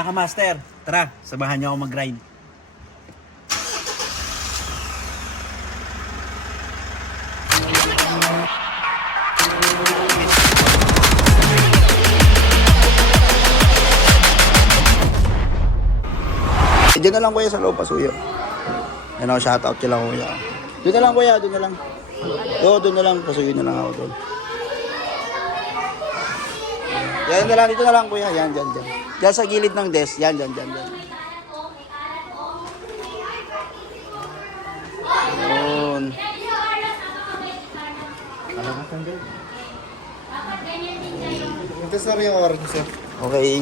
Mga kamaster, tara, samahan niyo ako mag-grind. Diyan na lang kuya sa loob, pasuyo. Yan ako, shoutout nyo lang kuya. Doon na lang kuya, doon na lang. Oo, doon na lang, pasuyo na lang ako doon. Yan na lang, dito na lang kuya, yan, dyan. Diyan sa gilid ng desk, yan. Yun. Ito sorry yung orange sir. Okay.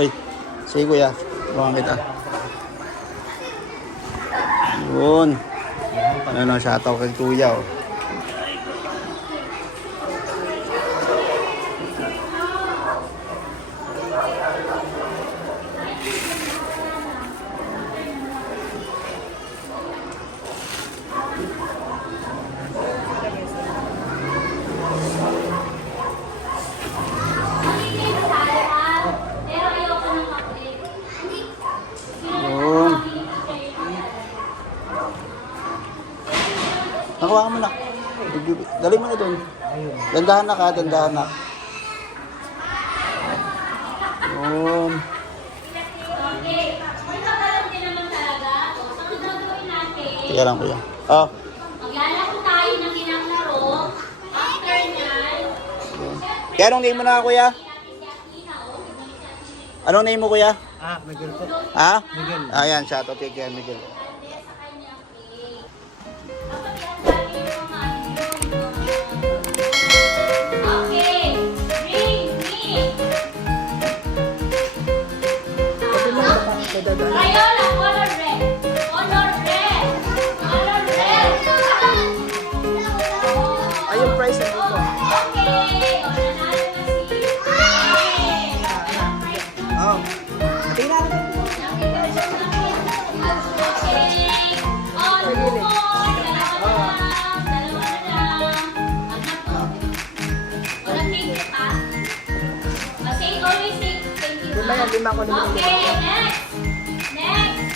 Ay, sige kuya, bukan kita. Yun. Ano, shoutout kay kuya oh. Nakuha mo na. Dali mo na doon. Dandahan na ka, dandahan na. Yun. Tiga lang kuya. Oh. Maglalaro tayo ng ilang laro. After nyan, Kaya anong name mo na kuya? Anong name mo kuya? Miguel po. Ha? Miguel. Ayan, shoutout kay Kuya Miguel. okay, bring me. Crayola, color red. Color red. Color red. Ay, yung price na ito. Okay. O, nanalo na si... Oh. Tingnan natin. Okay. Oh, lumot. Dalawa na lang. Anak ko. Walang thank you pa. Say, always say thank you. Lima ko naman. Okay, next.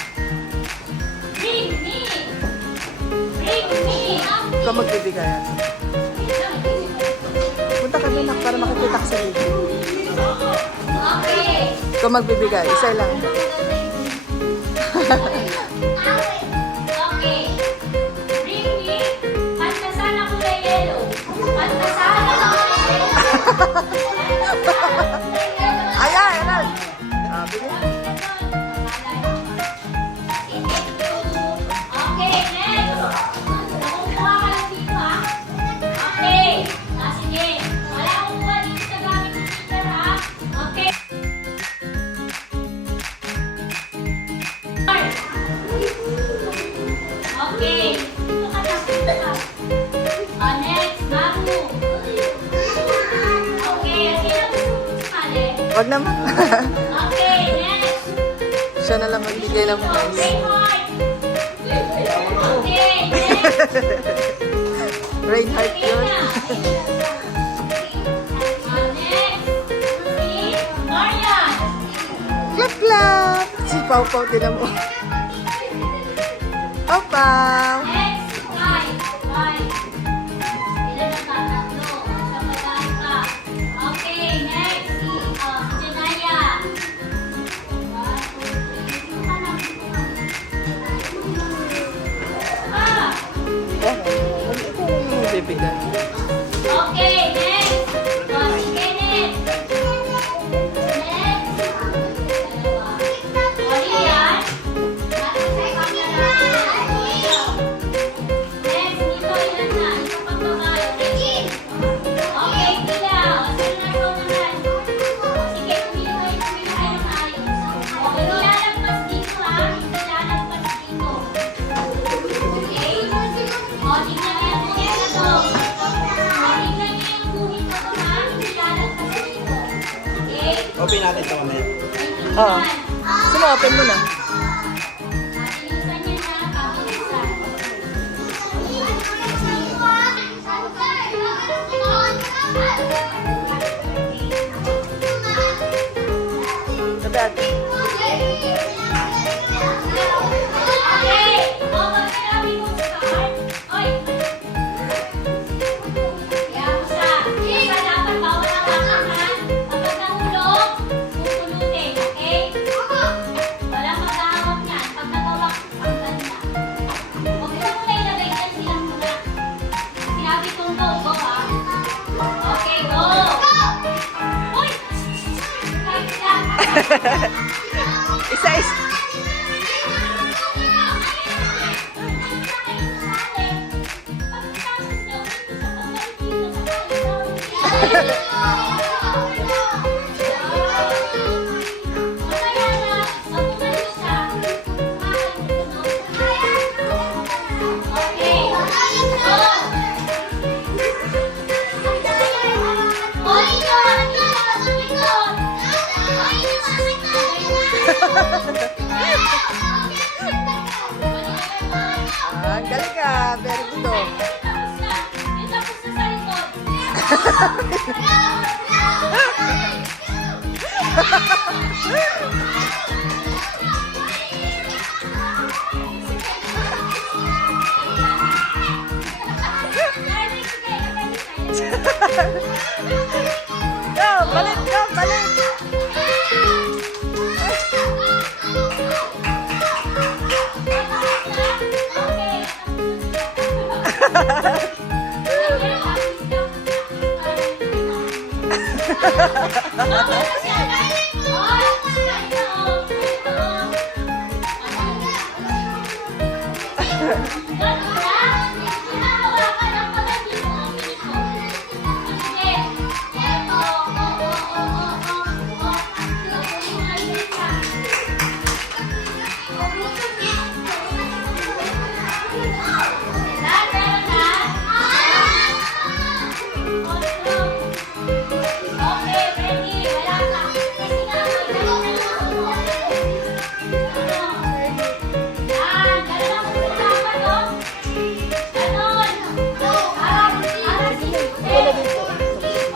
Bring me. Ikaw magbibigay. Punta ka doon para makikita ka sa video. Okay. Ikaw magbibigay. Isa lang. Okay. Bring me. Pantasan na kulay yellow. Pantasan na kulay yellow. Ayan, ayan. Bigyan. Okay, next. Nakukuha ka lang dito, ha? Okay. Sige. Wala akong kuha dito sa gamit ng speaker, ha? Okay. Okay. Dito ka na. Next, bago. Okay, sumali. Wag naman. Okay, next. Siya na lang magbigay ng price. Great heart. Okay, next. Reinhardt yun. Next. Si Marian. Clap, clap. Si Pau Pau, tinan mo. Pau Pau. Next. Five. Ilan na ka? Tatlo. Sa madami ka. Okay, next. Si Janaya. Bibigay. Okay, next. Si Kenneth. Next. Dalawa. Olian. Next, dito, ilan na? Ito pang babae. Okay, Kila. Asan na ikaw naman? Sige, pumili kayo ng ayos. Okay, lalagpas dito, ha? Hindi lalagpas dito. Okay? O, tingnan niyo yung guhit na to. O, tingnan niyo yung guhit na to, ha? Hindi lalagpas dito. Okay? Open natin ito mamaya. Oo. Sino open mo na? Bilisan niyo na, pabilisan. Ah, galing ka. Very good oh. Go, balik, go, balik.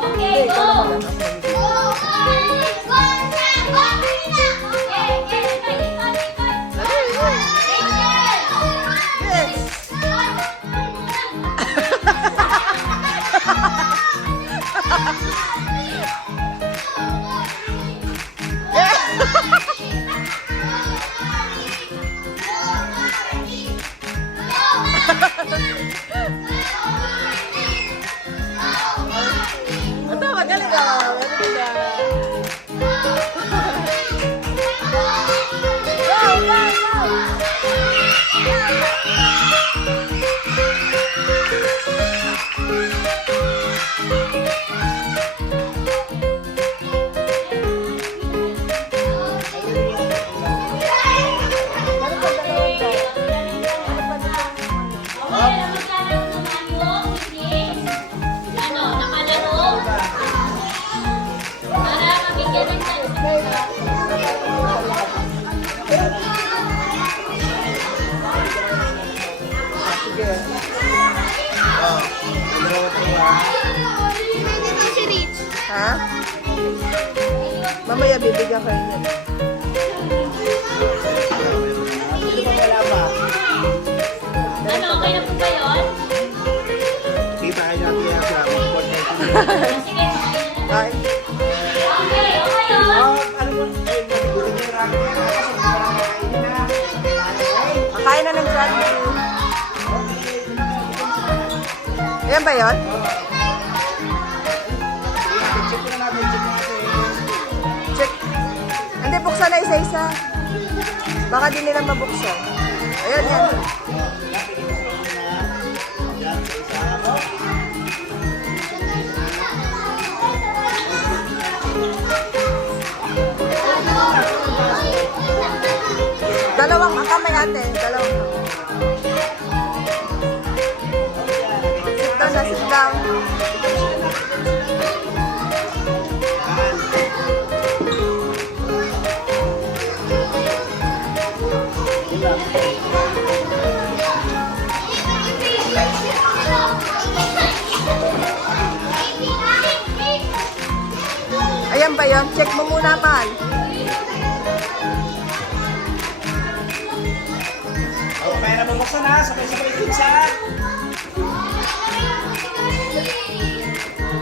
Okay, go! Ito, magaling ka. Very good ah. Go, go, go. Sige. Ha? Mamaya bibigyan kayo niyan. Ano, okay na po ba yun? Kita kayo natin yan sa report na ito. Sige. Ay, Okay, okay yun. Ano mo? makain na ng Jollibee. Ayan ba yun? Check. Hindi, buksan na isa-isa. Baka di nila mabuksan. Ayan, yan. Dalawang kamay ate. Dalawang kamay. Sit down na, sit down. Ayan ba yun? Check mo muna, man. Okay na bubuksan na. Sabay-sabay pizza.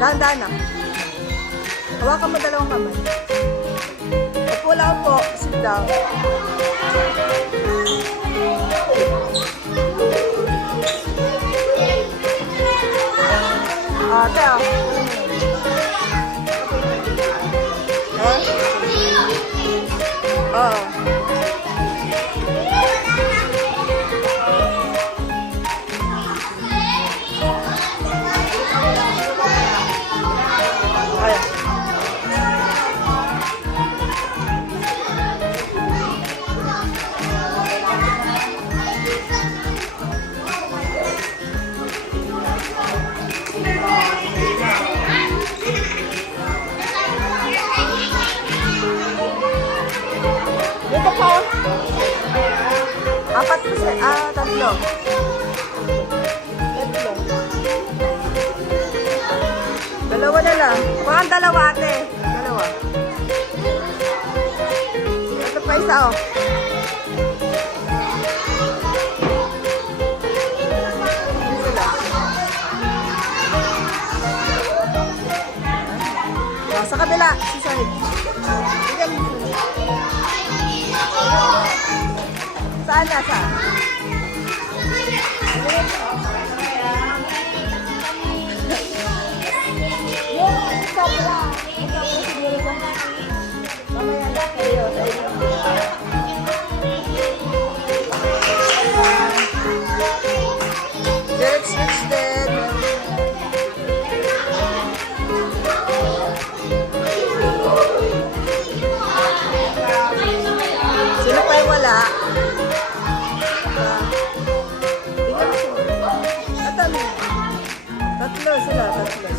Dahan-dahan na. Hawakan mo dalawang kamay. Upo lang po. Sit down. Ate, oh. Oo. Apat po sila. Tatlo. Tatlo. Dalawa na lang. Mukhang dalawa ate. Dalawa. Ito pa isa oh. Sila. Sa kabila. Si Sahid. Bigyan mo. Saan na? Saan? Yung sobra. Siguro ko. Mamaya na kayo. Switch din. Sino pa yung wala? Tatlo sila, tatlo.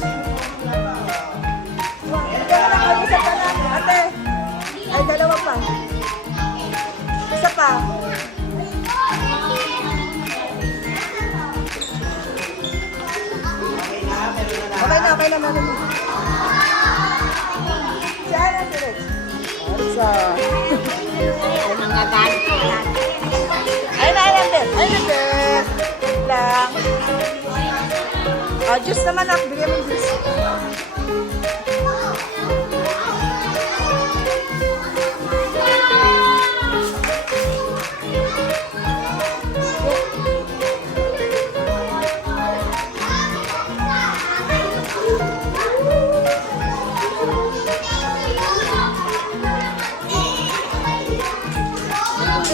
Ito na lang ang isa pa natin. Ate, ay dalawa pa. Isa pa. Okay na, meron mo. Si Ana, si Rex. Sa... Ayun na, ayun din. Ayun din. Wait lang. Juice naman ako. Bigyan mo juice.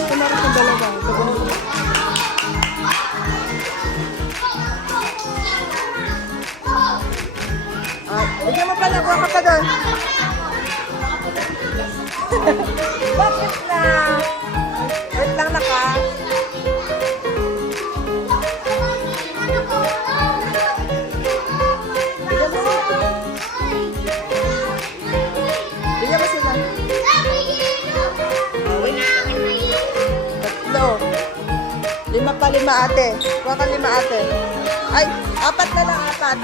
Kumarin sa dalawa. Bigyan mo pa na, buha ka pa doon. Bakit na? Wait lang na ka. Bigyan mo sila. Bigyan mo sila. Tatlo. 5 pa 5 ate. Buha ka 5 ate. Ay, 4 na lang, 4.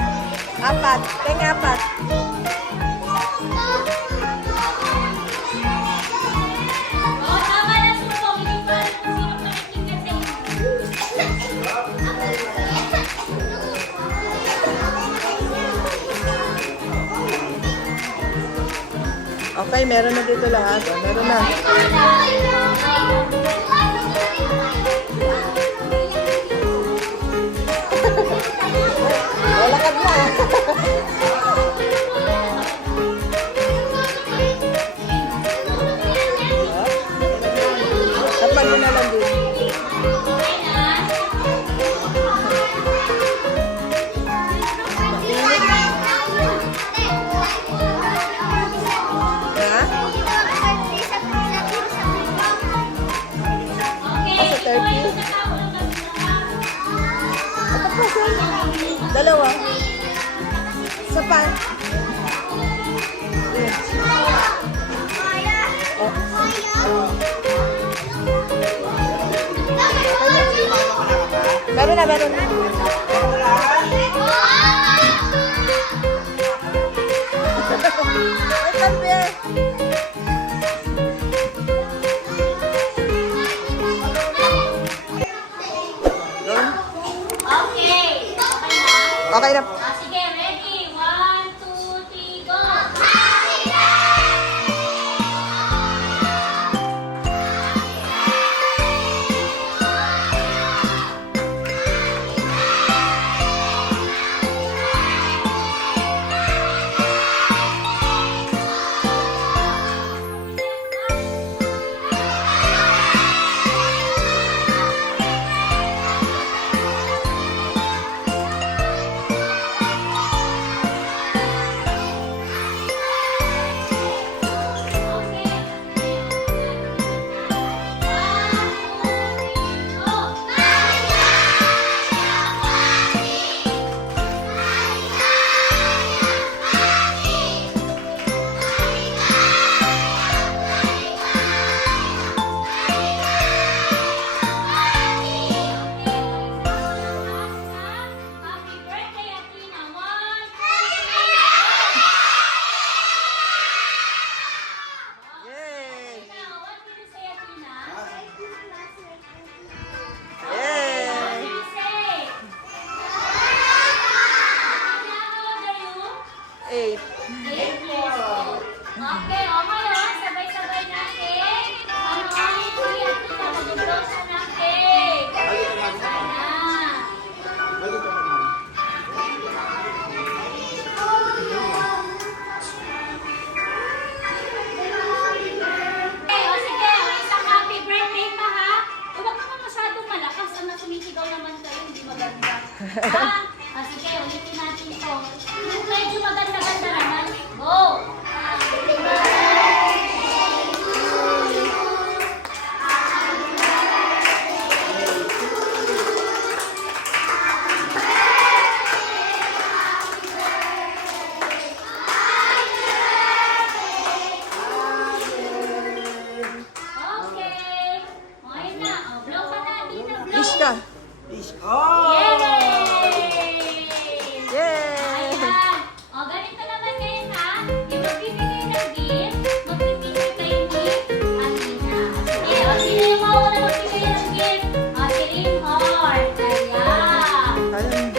4. Tingin 4. Oh, tama na suko. Hindi pa alam kung sino connecting ka sa Okay, meron na dito lahat. Oh, meron na. Wala ka na. Tapan mo na lang dito. Ha? Asa 30? Ito pa sir. Dalawa. Isa pa. Meron na, meron na. Ay, kalbe. Okay. Okay na? Okay na. Sige, ready? 1, 2, 3, go! sumisigaw naman kayo, hindi maganda. Ha? Sige, ulitin natin ito. Yung medyo maganda-ganda naman. Go! Okay. O, ayun na. O, blow ka na. Dito, blow. Wish ka. Oh! Yay! Yay! Ayan. O, ganito naman ngayon ha. Yung magbibigay ng gift, magbibigay kayo ni Alina. Sige, o sino yung mauna magbibigay ng gift? O, si Rimhard. Ayan. Alam.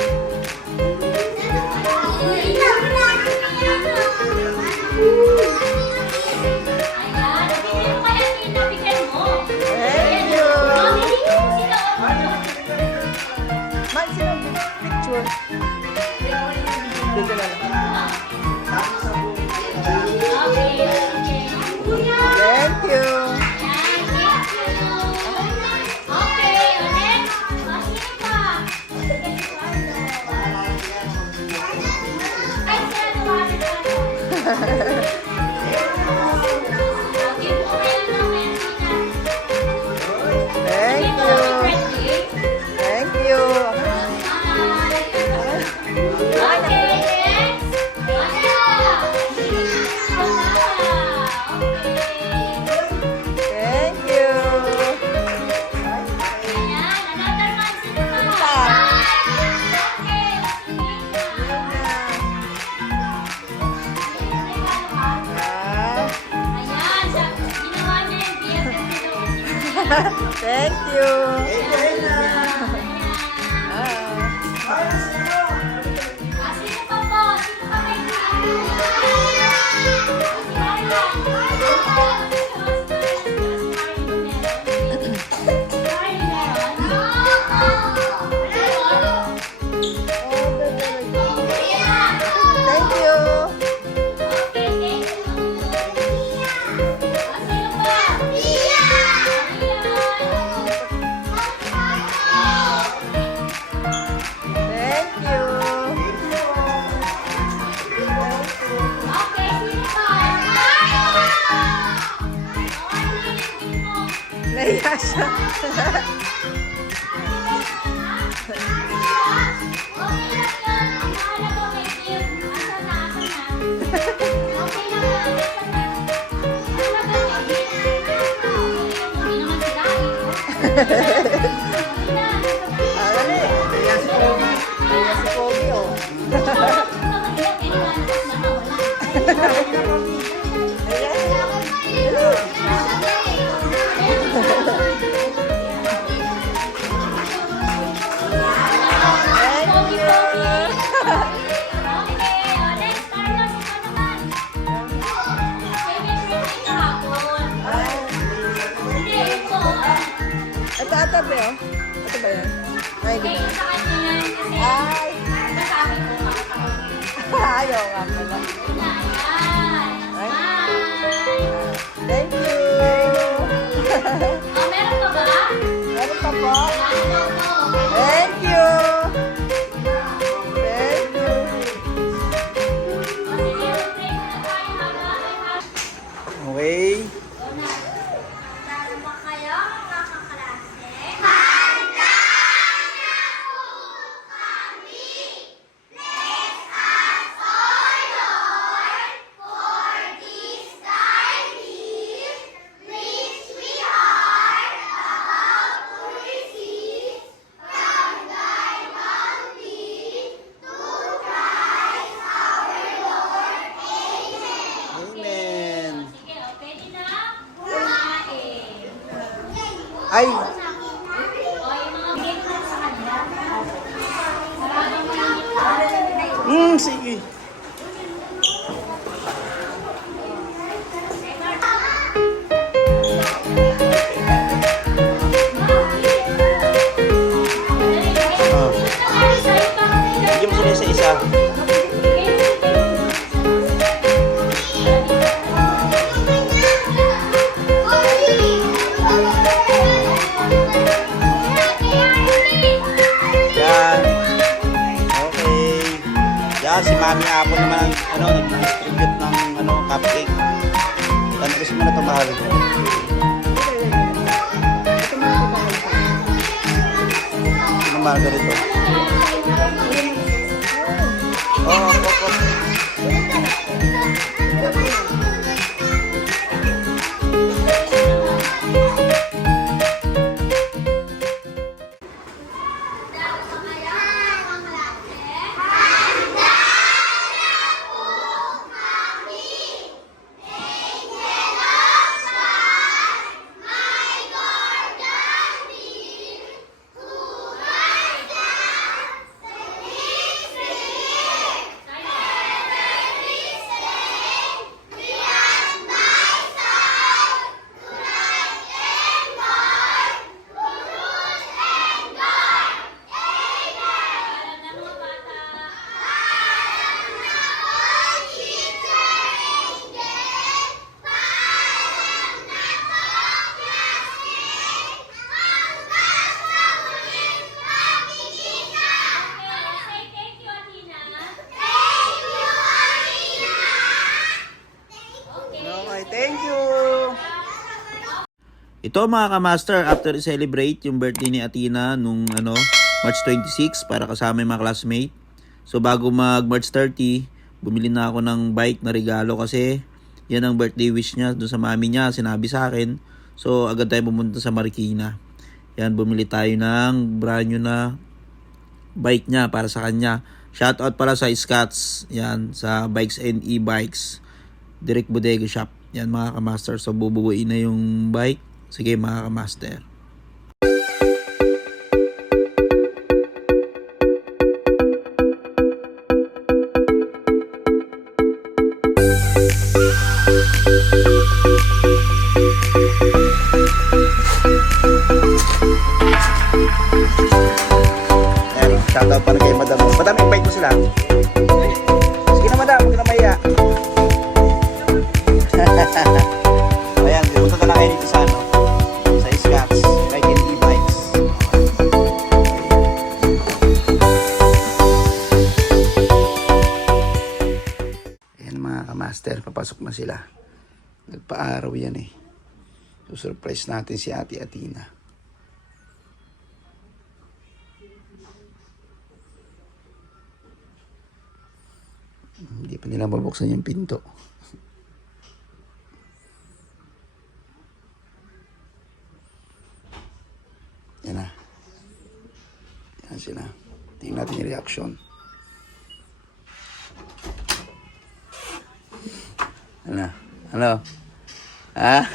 Ayan. Bigyan mo kaya sino bigyan mo. Thank you. O, hindi mo sila. Man, sino picture? Dito na lang. Okay, okay. Thank you. Okay, next. Sino pa? Ay, sila tumasin ka. Give mo kayo ng Medina. Thank you. Thank you. Okay, next. Thank you. Ayan, another one. Sino pa? Okay, ayan, ginawa niya yung BFF. Thank you. Ayan. Ah. Sino pa po? Sino pa may Thank you. Thank you. Nahiya siya. Alay. Nahiya si Pogi. Nahiya si Pogi, oh. Thank you. Ito, tabi, oh. Ito ba yan? Ay, gano'n. Ay. Ayaw nga pala. Thank you. Meron pa ba? Meron pa po? Ano po? Thank you. Thank you. Okay. Amen. Sige, okay din na. Kumain. Ay, O, yung mga gift na sa kanila. Maraming mga gift. sige. Bigyan mo sila isa-isa. Okay. mami apple naman, nag-tribute ng, cupcake. Yan, gusto mo na ito, mahal. Ito mga babae. Ano mahal ka rito? Oo, oo. Okay, thank you! Ito mga ka-master, after i-celebrate yung birthday ni Athena nung March 26 para kasama yung mga classmate. So bago mag March 30, bumili na ako ng bike na regalo kasi yan ang birthday wish niya doon sa mami niya, sinabi sa akin. So agad tayo pumunta sa Marikina. Yan, bumili tayo ng brand new na bike niya para sa kanya. Shoutout pala sa Scotts, yan, sa Bikes and E-Bikes. Direct Bodega Shop. Yan mga ka-master. So bubuuin na yung bike. Sige mga ka-master. Yan, shoutout para kay Madam. Madam, invite mo sila. Sige na Madam, huwag na maya. Ayan, pumunta na kayo dito sa sa Scotts, Bike and E-Bikes. Ayan mga ka-master, papasok na sila. Nagpa-araw yan eh. So surprise natin si Ate Athena. Hindi pa nila mabuksan yung pinto. Yan na. Yan sila. Tingnan natin yung reaction. Ano? Ha?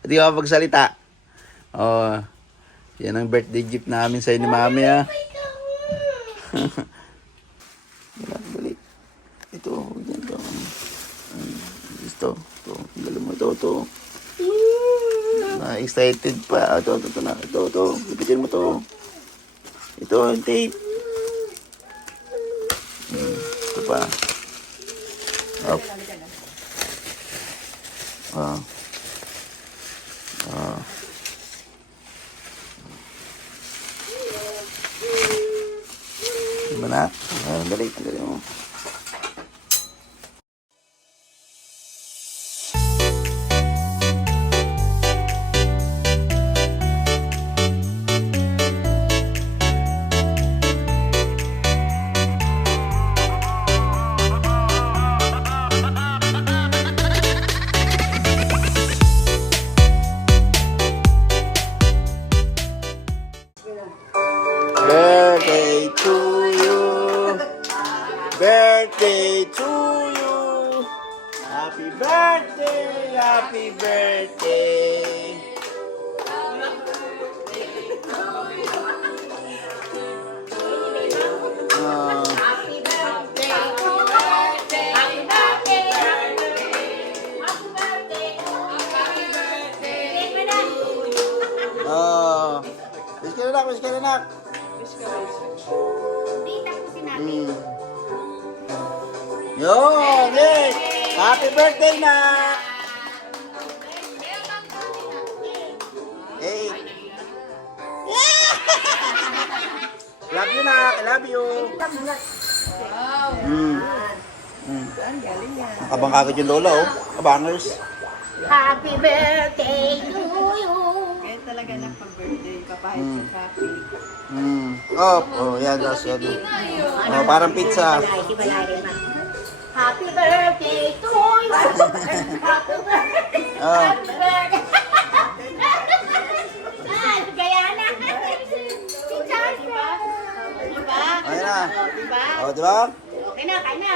Pati ka magsalita. Oh. Yan ang birthday gift namin sa'yo ni Mami, ha? Yan, dali. Ito, yan to. Ito. Galing mo ito. Excited pa. Ito na. Ito. Lipitin mo to. Ito, yung tape. Ito pa. Up. Diba na? Dali mo. Birthday to you. Birthday to you. Happy birthday. Happy birthday. Wish ka na nak. Yun, hey! Happy birthday na! Hey! Love you na! I love you! Ang galing yan. Nakabang kagad yung lola, oh. Kabangers. Happy birthday to you. Kaya talaga na pag-birthday, papahit sa Shopee. Yan, guys. Yan. Oh, parang pizza. Happy birthday to you. Happy birthday. Oh. Happy birthday. Gaya na. Si Joshua. Diba? Ayan na. Diba? Oh, di ba? Okay na, kain na.